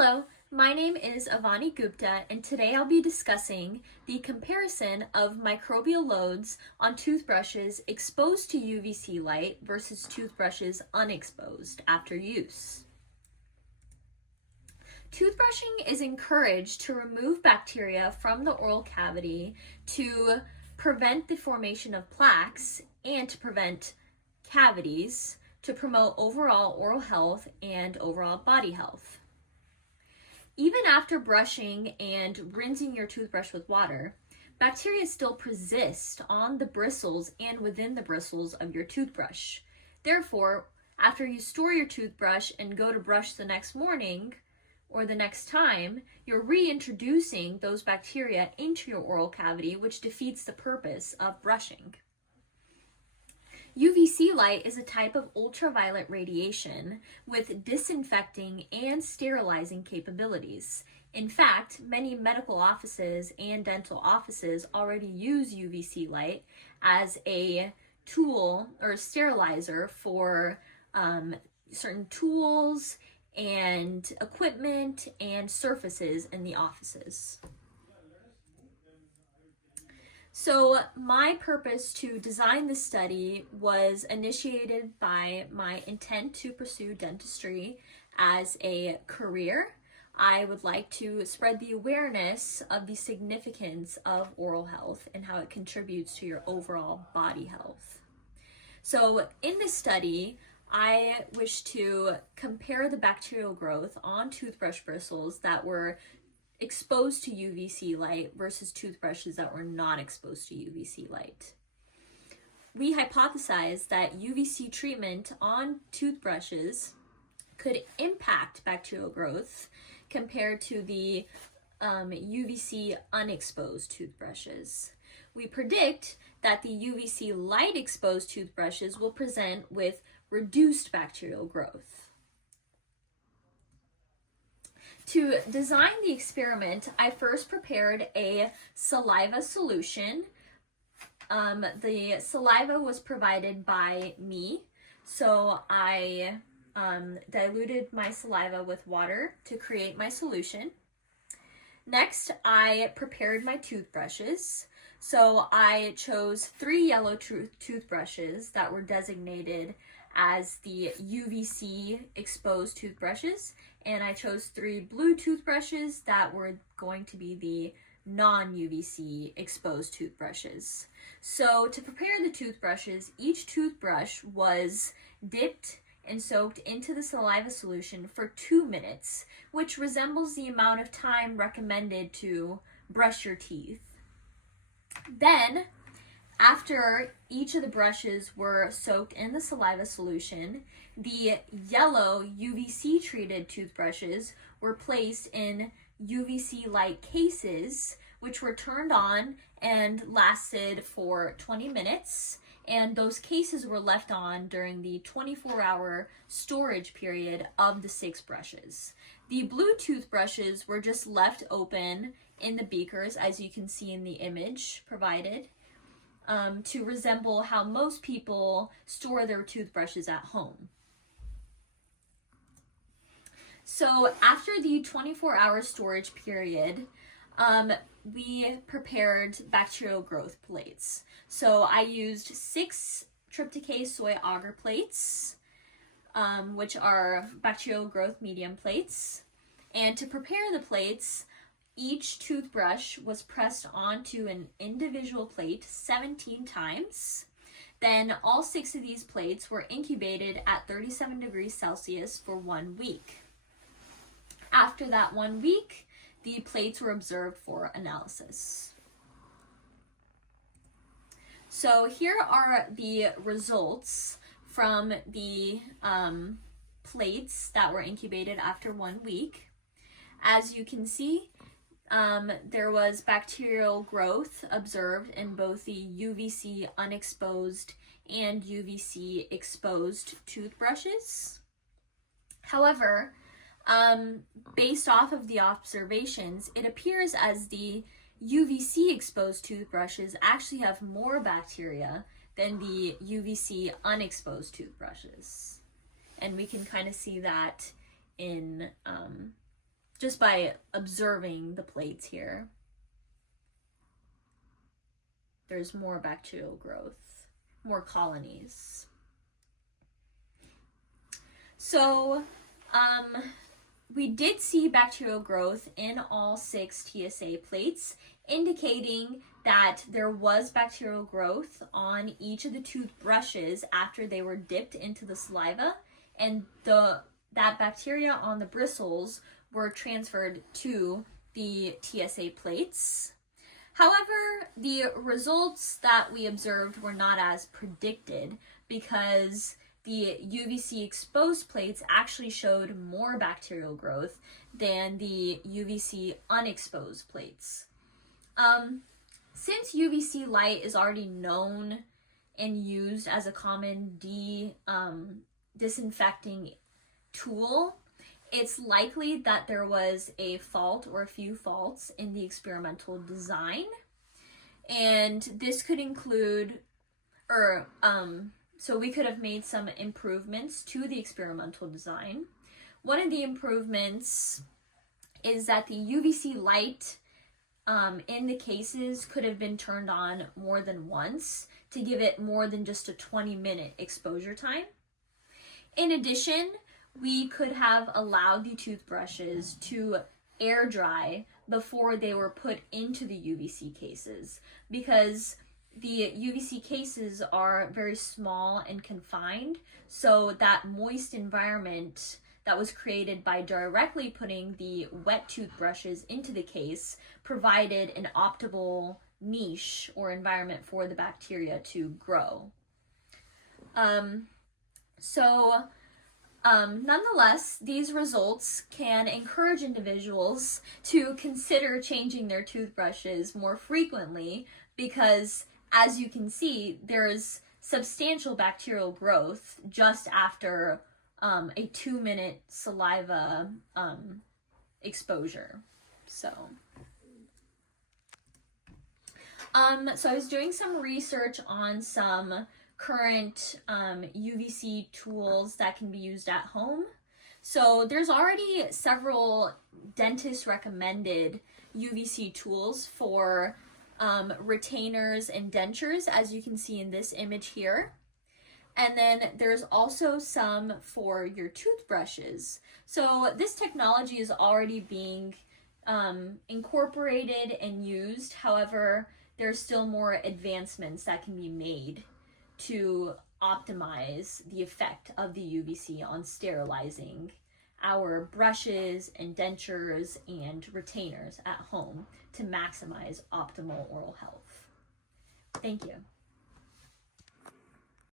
Hello, my name is Avani Gupta, and today I'll be discussing the comparison of microbial loads on toothbrushes exposed to UVC light versus toothbrushes unexposed after use. Toothbrushing is encouraged to remove bacteria from the oral cavity to prevent the formation of plaques and to prevent cavities to promote overall oral health and overall body health. Even after brushing and rinsing your toothbrush with water, bacteria still persist on the bristles and within the bristles of your toothbrush. Therefore, after you store your toothbrush and go to brush the next morning or the next time, you're reintroducing those bacteria into your oral cavity, which defeats the purpose of brushing. UVC light is a type of ultraviolet radiation with disinfecting and sterilizing capabilities. In fact, many medical offices and dental offices already use UVC light as a tool or a sterilizer for certain tools and equipment and surfaces in the offices. So my purpose to design this study was initiated by my intent to pursue dentistry as a career. I would like to spread the awareness of the significance of oral health and how it contributes to your overall body health. So in this study, I wish to compare the bacterial growth on toothbrush bristles that were exposed to UVC light versus toothbrushes that were not exposed to UVC light. We hypothesized that UVC treatment on toothbrushes could impact bacterial growth compared to the UVC unexposed toothbrushes. We predict that the UVC light exposed toothbrushes will present with reduced bacterial growth. To design the experiment, I first prepared a saliva solution. The saliva was provided by me, so I diluted my saliva with water to create my solution. Next, I prepared my toothbrushes. So I chose 3 yellow toothbrushes that were designated as the UVC exposed toothbrushes, and I chose 3 blue toothbrushes that were going to be the non-UVC exposed toothbrushes. So to prepare the toothbrushes, each toothbrush was dipped and soaked into the saliva solution for 2 minutes, which resembles the amount of time recommended to brush your teeth. Then, after each of the brushes were soaked in the saliva solution, the yellow UVC treated toothbrushes were placed in UVC light cases, which were turned on and lasted for 20 minutes. And those cases were left on during the 24-hour storage period of the 6 brushes. The blue toothbrushes were just left open in the beakers, as you can see in the image provided, to resemble how most people store their toothbrushes at home. So after the 24-hour storage period, we prepared bacterial growth plates. So I used 6 trypticase soy agar plates, which are bacterial growth medium plates. And to prepare the plates, each toothbrush was pressed onto an individual plate 17 times. Then all 6 of these plates were incubated at 37 degrees Celsius for 1 week. After that 1 week, the plates were observed for analysis. So here are the results from the plates that were incubated after 1 week. As you can see, there was bacterial growth observed in both the UVC unexposed and UVC exposed toothbrushes. However, based off of the observations, it appears as the UVC exposed toothbrushes actually have more bacteria than the UVC unexposed toothbrushes. And we can kind of see that in just by observing the plates here. There's more bacterial growth, more colonies. So we did see bacterial growth in all 6 TSA plates, indicating that there was bacterial growth on each of the toothbrushes after they were dipped into the saliva, and that bacteria on the bristles were transferred to the TSA plates. However, the results that we observed were not as predicted, because the UVC exposed plates actually showed more bacterial growth than the UVC unexposed plates. Since UVC light is already known and used as a common disinfecting tool, it's likely that there was a fault or a few faults in the experimental design. And this could include, so we could have made some improvements to the experimental design. One of the improvements is that the UVC light in the cases could have been turned on more than once to give it more than just a 20-minute exposure time. In addition, we could have allowed the toothbrushes to air dry before they were put into the UVC cases, because the UVC cases are very small and confined, so that moist environment that was created by directly putting the wet toothbrushes into the case provided an optimal niche or environment for the bacteria to grow. Nonetheless, these results can encourage individuals to consider changing their toothbrushes more frequently, because, as you can see, there's substantial bacterial growth just after a 2-minute saliva exposure. So I was doing some research on some current UVC tools that can be used at home. So there's already several dentist recommended UVC tools for retainers and dentures, as you can see in this image here. And then there's also some for your toothbrushes. So this technology is already being incorporated and used. However, there's still more advancements that can be made to optimize the effect of the UVC on sterilizing our brushes and dentures and retainers at home to maximize optimal oral health. Thank you.